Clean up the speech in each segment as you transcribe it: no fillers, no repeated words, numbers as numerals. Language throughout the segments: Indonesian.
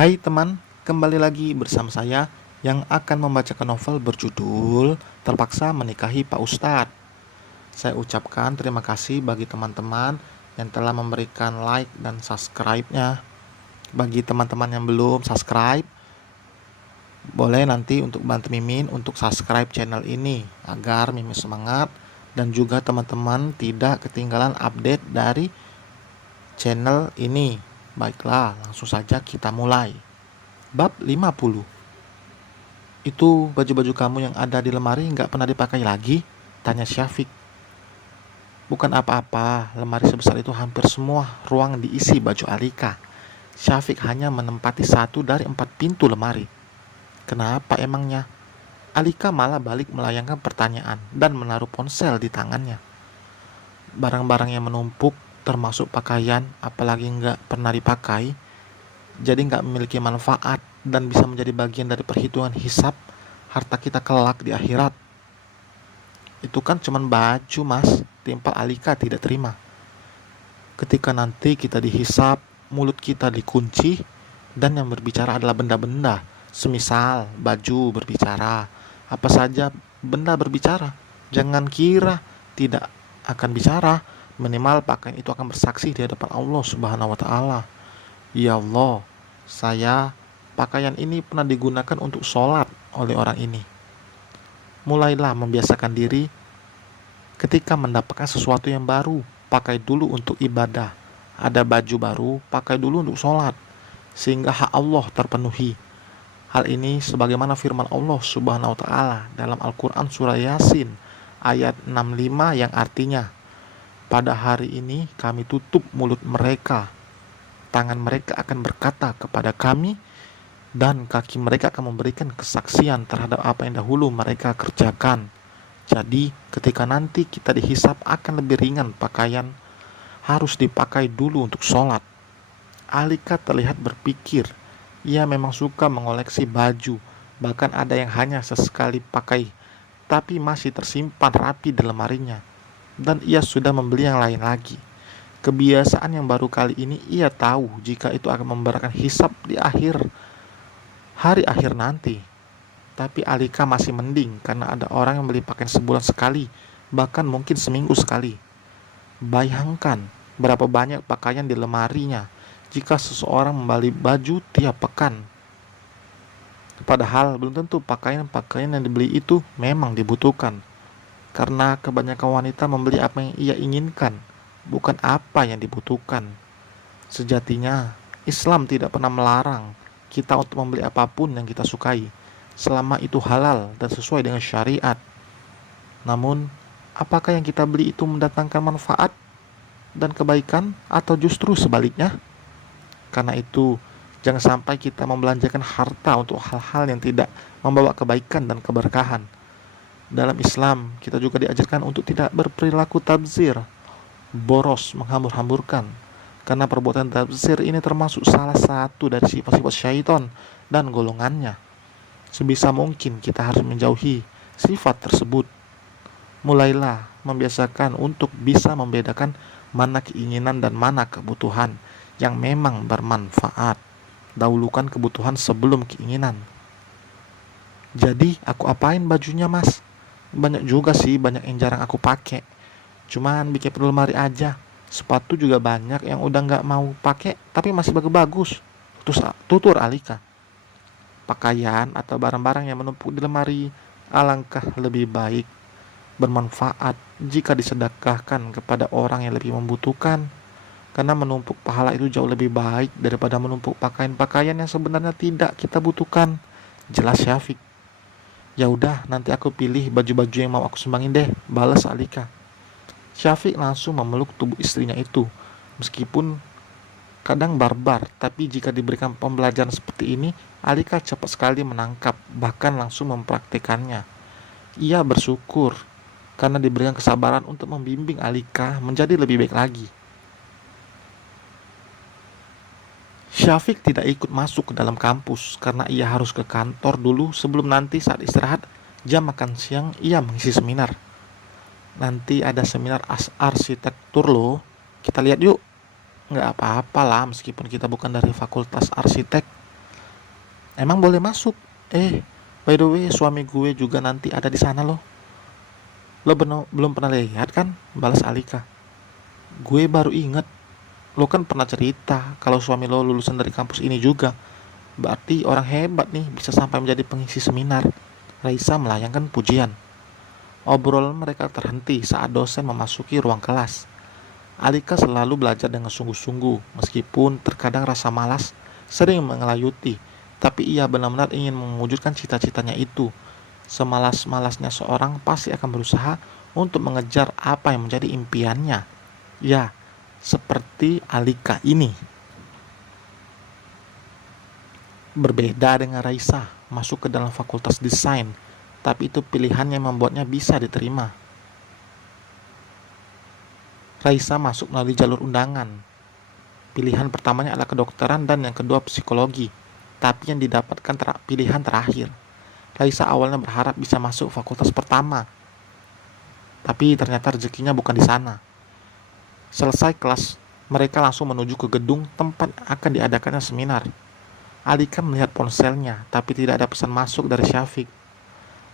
Hai teman, kembali lagi bersama saya yang akan membacakan novel berjudul Terpaksa Menikahi Pak Ustadz. Saya ucapkan terima kasih bagi teman-teman yang telah memberikan like dan subscribe-nya. Bagi teman-teman yang belum subscribe, boleh nanti untuk bantu Mimin untuk subscribe channel ini agar Mimin semangat dan juga teman-teman tidak ketinggalan update dari channel ini. Baiklah, langsung saja kita mulai. Bab 50. Itu baju-baju kamu yang ada di lemari nggak pernah dipakai lagi? Tanya Syafiq. Bukan apa-apa, lemari sebesar itu hampir semua ruang diisi baju Alika. Syafiq hanya menempati 1 dari 4 pintu lemari. Kenapa emangnya? Alika malah balik melayangkan pertanyaan dan menaruh ponsel di tangannya. Barang-barang yang menumpuk, termasuk pakaian, apalagi nggak pernah dipakai, jadi nggak memiliki manfaat dan bisa menjadi bagian dari perhitungan hisab harta kita kelak di akhirat. Itu kan cuman baju mas, timpal Alika tidak terima. Ketika nanti kita dihisab, mulut kita dikunci, dan yang berbicara adalah benda-benda. Semisal baju berbicara, apa saja benda berbicara. Jangan kira tidak akan bicara, minimal pakaian itu akan bersaksi di hadapan Allah Subhanahu wa taala. Ya Allah, pakaian ini pernah digunakan untuk sholat oleh orang ini. Mulailah membiasakan diri ketika mendapatkan sesuatu yang baru, pakai dulu untuk ibadah. Ada baju baru, pakai dulu untuk sholat, sehingga hak Allah terpenuhi. Hal ini sebagaimana firman Allah Subhanahu wa taala dalam Al-Qur'an surah Yasin ayat 65 yang artinya, pada hari ini kami tutup mulut mereka, tangan mereka akan berkata kepada kami, dan kaki mereka akan memberikan kesaksian terhadap apa yang dahulu mereka kerjakan. Jadi ketika nanti kita dihisap akan lebih ringan pakaian, harus dipakai dulu untuk sholat. Alika terlihat berpikir, ia memang suka mengoleksi baju, bahkan ada yang hanya sesekali pakai, tapi masih tersimpan rapi di lemarinya. Dan ia sudah membeli yang lain lagi. Kebiasaan yang baru kali ini ia tahu jika itu akan memberikan hisab di hari akhir nanti. Tapi Alika masih mending karena ada orang yang beli pakaian sebulan sekali, bahkan mungkin seminggu sekali. Bayangkan berapa banyak pakaian di lemarinya jika seseorang membeli baju tiap pekan. Padahal belum tentu pakaian-pakaian yang dibeli itu memang dibutuhkan. Karena kebanyakan wanita membeli apa yang ia inginkan, bukan apa yang dibutuhkan. Sejatinya, Islam tidak pernah melarang kita untuk membeli apapun yang kita sukai, selama itu halal dan sesuai dengan syariat. Namun, apakah yang kita beli itu mendatangkan manfaat dan kebaikan atau justru sebaliknya? Karena itu, jangan sampai kita membelanjakan harta untuk hal-hal yang tidak membawa kebaikan dan keberkahan. Dalam Islam, kita juga diajarkan untuk tidak berperilaku tabzir, boros, menghambur-hamburkan. Karena perbuatan tabzir ini termasuk salah satu dari sifat-sifat syaitan dan golongannya. Sebisa mungkin kita harus menjauhi sifat tersebut. Mulailah membiasakan untuk bisa membedakan mana keinginan dan mana kebutuhan yang memang bermanfaat. Dahulukan kebutuhan sebelum keinginan. Jadi, aku apain bajunya, Mas? Banyak juga sih, banyak yang jarang aku pakai. Cuman bikin perlu lemari aja. Sepatu juga banyak yang udah nggak mau pakai, tapi masih bagus-bagus. Tutur Alika. Pakaian atau barang-barang yang menumpuk di lemari alangkah lebih baik, bermanfaat jika disedekahkan kepada orang yang lebih membutuhkan. Karena menumpuk pahala itu jauh lebih baik daripada menumpuk pakaian-pakaian yang sebenarnya tidak kita butuhkan. Jelas Syafiq. Ya udah, nanti aku pilih baju-baju yang mau aku sumbangin deh, balas Alika. Syafiq langsung memeluk tubuh istrinya itu. Meskipun kadang barbar, tapi jika diberikan pembelajaran seperti ini, Alika cepat sekali menangkap, bahkan langsung mempraktikannya. Ia bersyukur karena diberikan kesabaran untuk membimbing Alika menjadi lebih baik lagi. Syafiq tidak ikut masuk ke dalam kampus karena ia harus ke kantor dulu sebelum nanti saat istirahat jam makan siang ia mengisi seminar. Nanti ada seminar arsitektur loh, kita lihat yuk. Nggak apa-apa lah meskipun kita bukan dari fakultas arsitek. Emang boleh masuk? By the way, suami gue juga nanti ada di sana loh. Lo belum pernah lihat kan? Balas Alika. Gue baru inget, lo kan pernah cerita kalau suami lo lulusan dari kampus ini juga. Berarti orang hebat nih bisa sampai menjadi pengisi seminar. Raisa melayangkan pujian. Obrolan mereka terhenti saat dosen memasuki ruang kelas. Alika selalu belajar dengan sungguh-sungguh, meskipun terkadang rasa malas sering mengelayuti, tapi ia benar-benar ingin mewujudkan cita-citanya itu. Semalas-malasnya seorang pasti akan berusaha untuk mengejar apa yang menjadi impiannya. Ya, seperti Alika ini. Berbeda dengan Raisa, masuk ke dalam fakultas desain, tapi itu pilihan yang membuatnya bisa diterima. Raisa masuk melalui jalur undangan. Pilihan pertamanya adalah kedokteran dan yang kedua psikologi, tapi yang didapatkan pilihan terakhir. Raisa awalnya berharap bisa masuk fakultas pertama, tapi ternyata rezekinya bukan di sana. Selesai kelas, mereka langsung menuju ke gedung tempat akan diadakannya seminar. Alika melihat ponselnya, tapi tidak ada pesan masuk dari Syafiq.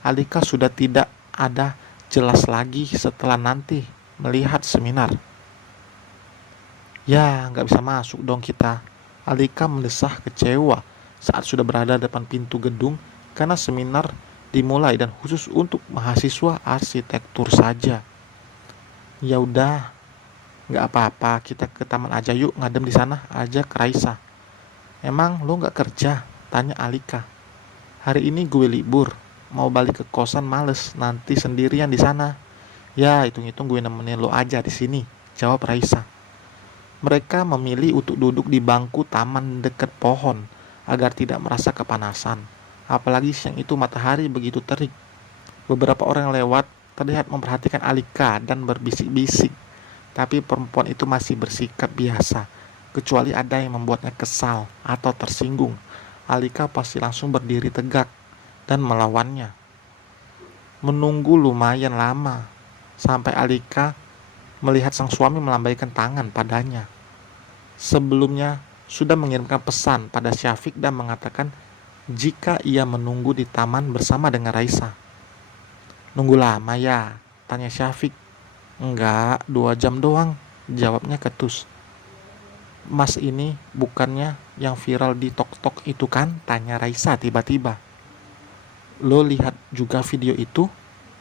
Alika sudah tidak ada jelas lagi setelah nanti melihat seminar. Ya, nggak bisa masuk dong kita. Alika mendesah kecewa saat sudah berada depan pintu gedung karena seminar dimulai dan khusus untuk mahasiswa arsitektur saja. Ya udah, nggak apa-apa, kita ke taman aja yuk, ngadem di sana aja ke Raisa. Emang lo nggak kerja? Tanya Alika. Hari ini gue libur, mau balik ke kosan males, nanti sendirian di sana. Ya, hitung-hitung gue nemenin lo aja di sini, jawab Raisa. Mereka memilih untuk duduk di bangku taman dekat pohon agar tidak merasa kepanasan. Apalagi siang itu matahari begitu terik. Beberapa orang yang lewat terlihat memperhatikan Alika dan berbisik-bisik. Tapi perempuan itu masih bersikap biasa, kecuali ada yang membuatnya kesal atau tersinggung. Alika pasti langsung berdiri tegak dan melawannya. Menunggu lumayan lama, sampai Alika melihat sang suami melambaikan tangan padanya. Sebelumnya sudah mengirimkan pesan pada Syafiq dan mengatakan jika ia menunggu di taman bersama dengan Raisa. Nunggu lama ya? Tanya Syafiq. Enggak, 2 jam doang, jawabnya ketus. Mas ini bukannya yang viral di TokTok itu kan? Tanya Raisa tiba-tiba. Lo lihat juga video itu?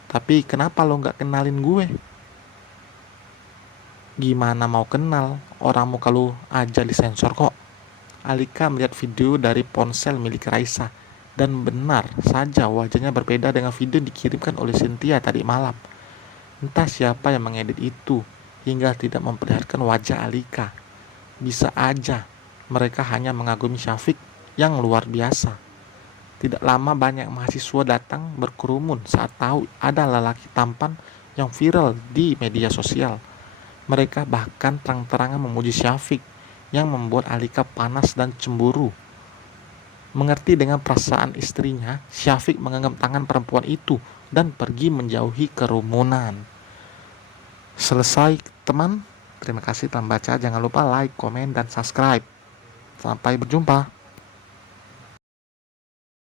Tapi kenapa lo gak kenalin gue? Gimana mau kenal? Orang muka lo aja disensor kok. Alika melihat video dari ponsel milik Raisa. Dan benar saja wajahnya berbeda dengan video dikirimkan oleh Cynthia tadi malam. Entah siapa yang mengedit itu hingga tidak memperlihatkan wajah Alika. Bisa aja mereka hanya mengagumi Syafiq yang luar biasa. Tidak lama banyak mahasiswa datang berkerumun saat tahu ada lelaki tampan yang viral di media sosial. Mereka bahkan terang-terangan memuji Syafiq yang membuat Alika panas dan cemburu. Mengerti dengan perasaan istrinya, Syafiq menggenggam tangan perempuan itu dan pergi menjauhi kerumunan. Selesai teman, terima kasih telah membaca. Jangan lupa like, komen, dan subscribe. Sampai berjumpa.